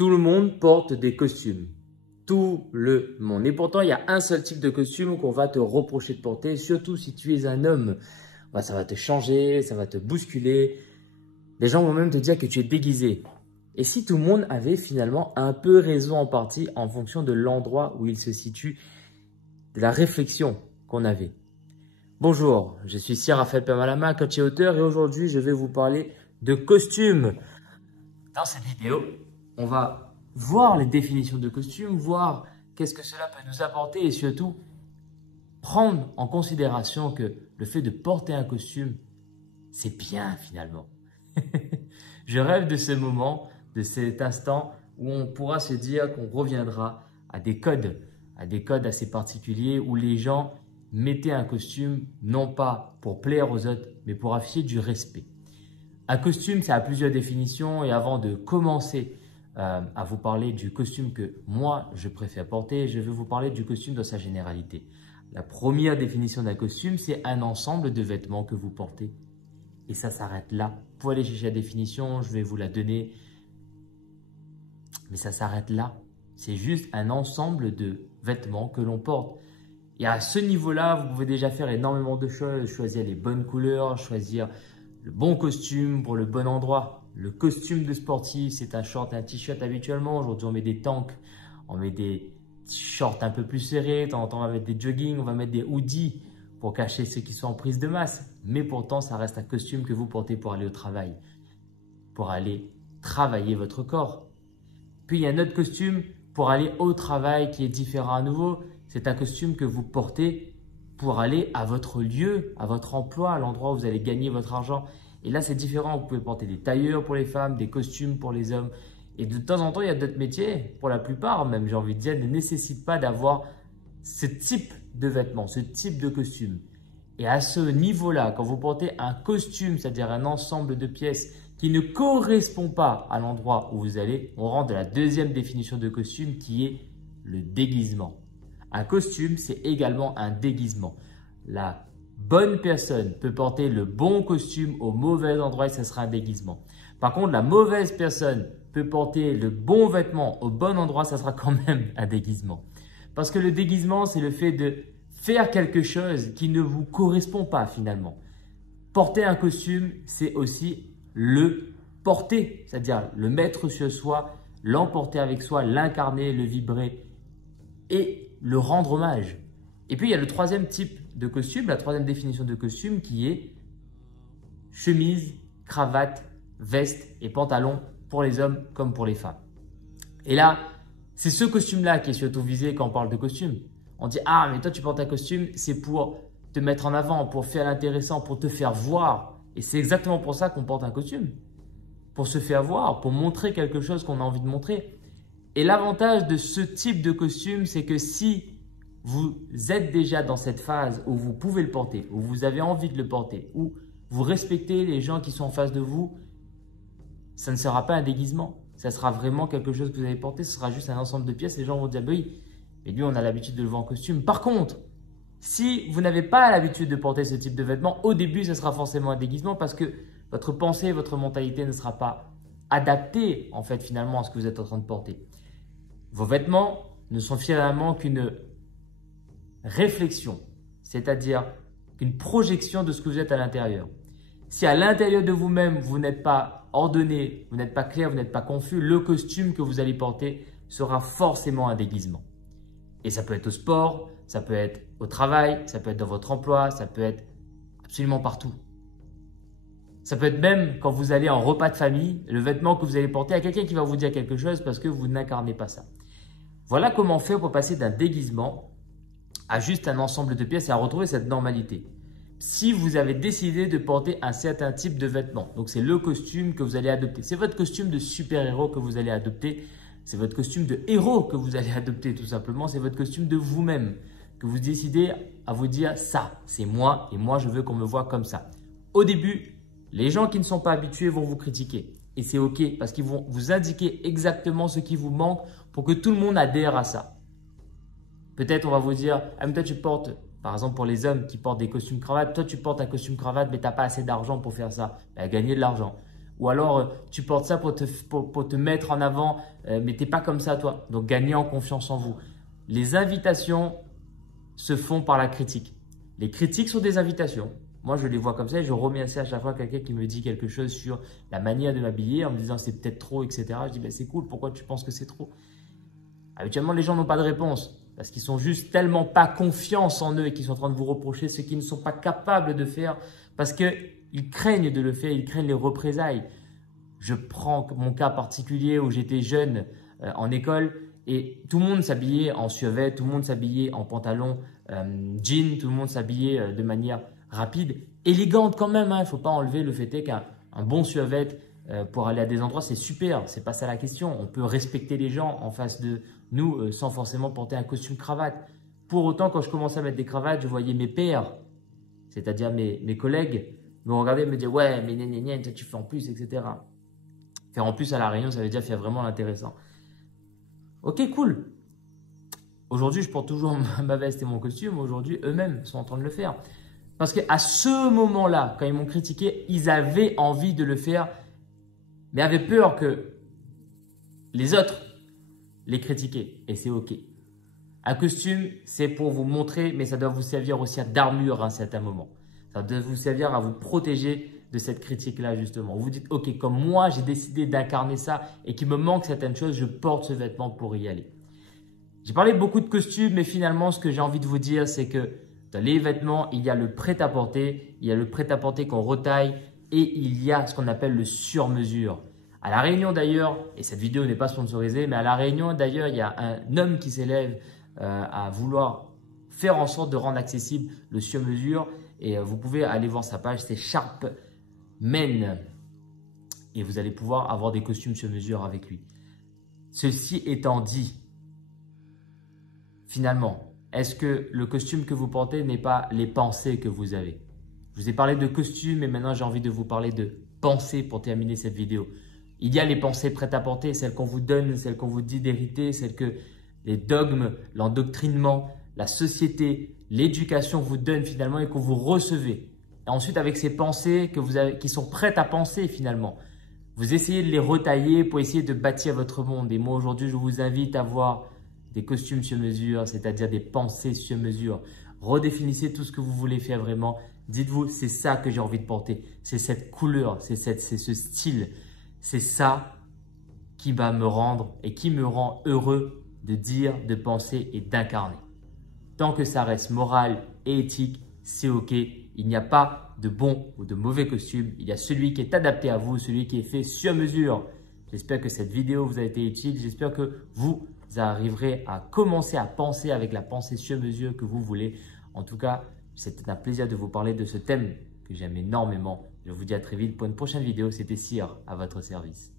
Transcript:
Tout le monde porte des costumes. Tout le monde. Et pourtant, il y a un seul type de costume qu'on va te reprocher de porter, surtout si tu es un homme. Ça va te changer, ça va te bousculer. Les gens vont même te dire que tu es déguisé. Et si tout le monde avait finalement un peu raison en partie en fonction de l'endroit où il se situe, de la réflexion qu'on avait. Bonjour, je suis Sir Raphaël Permalama, coach et auteur, et aujourd'hui je vais vous parler de costumes. Dans cette vidéo, on va voir les définitions de costumes, voir qu'est-ce que cela peut nous apporter et surtout prendre en considération que le fait de porter un costume, c'est bien finalement. Je rêve de ce moment, de cet instant où on pourra se dire qu'on reviendra à des codes assez particuliers où les gens mettaient un costume non pas pour plaire aux autres, mais pour afficher du respect. Un costume, ça a plusieurs définitions et avant de commencer à vous parler du costume que moi, je préfère porter, je vais vous parler du costume dans sa généralité. La première définition d'un costume, c'est un ensemble de vêtements que vous portez. Et ça s'arrête là. Pour aller chercher la définition, je vais vous la donner. Mais ça s'arrête là. C'est juste un ensemble de vêtements que l'on porte. Et à ce niveau-là, vous pouvez déjà faire énormément de choses. Choisir les bonnes couleurs, choisir le bon costume pour le bon endroit. Le costume de sportif, c'est un short et un t-shirt habituellement. Aujourd'hui, on met des tanks, on met des shorts un peu plus serrés. De temps en temps, on va mettre des jogging, on va mettre des hoodies pour cacher ceux qui sont en prise de masse. Mais pourtant, ça reste un costume que vous portez pour aller au travail, pour aller travailler votre corps. Puis, il y a un autre costume pour aller au travail qui est différent à nouveau. C'est un costume que vous portez pour aller à votre lieu, à votre emploi, à l'endroit où vous allez gagner votre argent. Et là, c'est différent. Vous pouvez porter des tailleurs pour les femmes, des costumes pour les hommes. Et de temps en temps, il y a d'autres métiers, pour la plupart même, j'ai envie de dire, ne nécessitent pas d'avoir ce type de vêtements, ce type de costume. Et à ce niveau-là, quand vous portez un costume, c'est-à-dire un ensemble de pièces qui ne correspond pas à l'endroit où vous allez, on rentre de la deuxième définition de costume qui est le déguisement. Un costume, c'est également un déguisement. La bonne personne peut porter le bon costume au mauvais endroit et ça sera un déguisement. Par contre, la mauvaise personne peut porter le bon vêtement au bon endroit, ça sera quand même un déguisement. Parce que le déguisement, c'est le fait de faire quelque chose qui ne vous correspond pas finalement. Porter un costume, c'est aussi le porter, c'est-à-dire le mettre sur soi, l'emporter avec soi, l'incarner, le vibrer et le rendre hommage. Et puis, il y a le troisième type de costume, la troisième définition de costume qui est chemise, cravate, veste et pantalon pour les hommes comme pour les femmes. Et là, c'est ce costume-là qui est surtout visé quand on parle de costume. On dit « Ah, mais toi, tu portes un costume, c'est pour te mettre en avant, pour faire l'intéressant, pour te faire voir. » Et c'est exactement pour ça qu'on porte un costume. Pour se faire voir, pour montrer quelque chose qu'on a envie de montrer. Et l'avantage de ce type de costume, c'est que si vous êtes déjà dans cette phase où vous pouvez le porter, où vous avez envie de le porter, où vous respectez les gens qui sont en face de vous, ça ne sera pas un déguisement. Ça sera vraiment quelque chose que vous allez porter. Ce sera juste un ensemble de pièces. Les gens vont dire, bah oui, mais lui, on a l'habitude de le voir en costume. Par contre, si vous n'avez pas l'habitude de porter ce type de vêtements, au début, ce sera forcément un déguisement parce que votre pensée, votre mentalité ne sera pas adaptée, en fait, finalement, à ce que vous êtes en train de porter. Vos vêtements ne sont finalement qu'une réflexion, c'est-à-dire qu'une projection de ce que vous êtes à l'intérieur. Si à l'intérieur de vous-même, vous n'êtes pas ordonné, vous n'êtes pas clair, vous n'êtes pas confus, le costume que vous allez porter sera forcément un déguisement. Et ça peut être au sport, ça peut être au travail, ça peut être dans votre emploi, ça peut être absolument partout. Ça peut être même quand vous allez en repas de famille, le vêtement que vous allez porter à quelqu'un qui va vous dire quelque chose parce que vous n'incarnez pas ça. Voilà comment faire pour passer d'un déguisement à juste un ensemble de pièces et à retrouver cette normalité. Si vous avez décidé de porter un certain type de vêtement, donc c'est le costume que vous allez adopter. C'est votre costume de super-héros que vous allez adopter. C'est votre costume de héros que vous allez adopter tout simplement. C'est votre costume de vous-même que vous décidez à vous dire ça, c'est moi et moi je veux qu'on me voit comme ça. Au début, les gens qui ne sont pas habitués vont vous critiquer et c'est ok parce qu'ils vont vous indiquer exactement ce qui vous manque pour que tout le monde adhère à ça. Peut-être on va vous dire, ah mais toi tu portes, par exemple pour les hommes qui portent des costumes cravates, toi tu portes un costume cravate mais tu n'as pas assez d'argent pour faire ça. Ben, gagner de l'argent. Ou alors, tu portes ça pour te mettre en avant, mais tu n'es pas comme ça toi. Donc, gagnez en confiance en vous. Les invitations se font par la critique. Les critiques sont des invitations. Moi, je les vois comme ça et je remercie à chaque fois quelqu'un qui me dit quelque chose sur la manière de m'habiller en me disant c'est peut-être trop, etc. Je dis ben, c'est cool, pourquoi tu penses que c'est trop? Habituellement, les gens n'ont pas de réponse parce qu'ils sont juste tellement pas confiance en eux et qu'ils sont en train de vous reprocher ce qu'ils ne sont pas capables de faire parce qu'ils craignent de le faire, ils craignent les représailles. Je prends mon cas particulier où j'étais jeune en école et tout le monde s'habillait en survêt, tout le monde s'habillait en pantalon jean, tout le monde s'habillait de manière rapide, élégante quand même. Il ne faut pas enlever le fait qu'un bon survêt pour aller à des endroits, c'est super. Ce n'est pas ça la question. On peut respecter les gens en face de nous sans forcément porter un costume cravate. Pour autant, quand je commençais à mettre des cravates, je voyais mes pairs, c'est-à-dire mes collègues, me regardaient et me disaient « Ouais, mais toi tu fais en plus, etc. » Faire en plus à la Réunion, ça veut dire faire vraiment l'intéressant. Ok, cool. Aujourd'hui, je porte toujours ma veste et mon costume. Aujourd'hui, eux-mêmes sont en train de le faire. Parce qu'à ce moment-là, quand ils m'ont critiqué, ils avaient envie de le faire, mais avaient peur que les autres les critiquaient. Et c'est ok. Un costume, c'est pour vous montrer, mais ça doit vous servir aussi d'armure à un certain moment. Ça doit vous servir à vous protéger de cette critique-là, justement. Vous dites, ok, comme moi, j'ai décidé d'incarner ça et qu'il me manque certaines choses, je porte ce vêtement pour y aller. J'ai parlé beaucoup de costumes, mais finalement, ce que j'ai envie de vous dire, c'est que dans les vêtements, il y a le prêt-à-porter, il y a le prêt-à-porter qu'on retaille et il y a ce qu'on appelle le sur-mesure. À La Réunion d'ailleurs, et cette vidéo n'est pas sponsorisée, mais à La Réunion d'ailleurs, il y a un homme qui s'élève à vouloir faire en sorte de rendre accessible le sur-mesure et vous pouvez aller voir sa page, c'est Sharp Men et vous allez pouvoir avoir des costumes sur mesure avec lui. Ceci étant dit, finalement, est-ce que le costume que vous portez n'est pas les pensées que vous avez? Je vous ai parlé de costumes et maintenant j'ai envie de vous parler de pensées pour terminer cette vidéo. Il y a les pensées prêtes à porter, celles qu'on vous donne, celles qu'on vous dit d'hériter, celles que les dogmes, l'endoctrinement, la société, l'éducation vous donnent finalement et que vous recevez. Et ensuite, avec ces pensées qui sont prêtes à penser finalement, vous essayez de les retailler pour essayer de bâtir votre monde. Et moi aujourd'hui, je vous invite à voir des costumes sur mesure, c'est-à-dire des pensées sur mesure. Redéfinissez tout ce que vous voulez faire vraiment. Dites-vous, c'est ça que j'ai envie de porter. C'est cette couleur, c'est ce style. C'est ça qui va me rendre et qui me rend heureux de dire, de penser et d'incarner. Tant que ça reste moral et éthique, c'est ok. Il n'y a pas de bon ou de mauvais costume. Il y a celui qui est adapté à vous, celui qui est fait sur mesure. J'espère que cette vidéo vous a été utile. J'espère que vous arriverez à commencer à penser avec la pensée sur mesure que vous voulez. En tout cas, c'était un plaisir de vous parler de ce thème que j'aime énormément. Je vous dis à très vite pour une prochaine vidéo. C'était Cyr à votre service.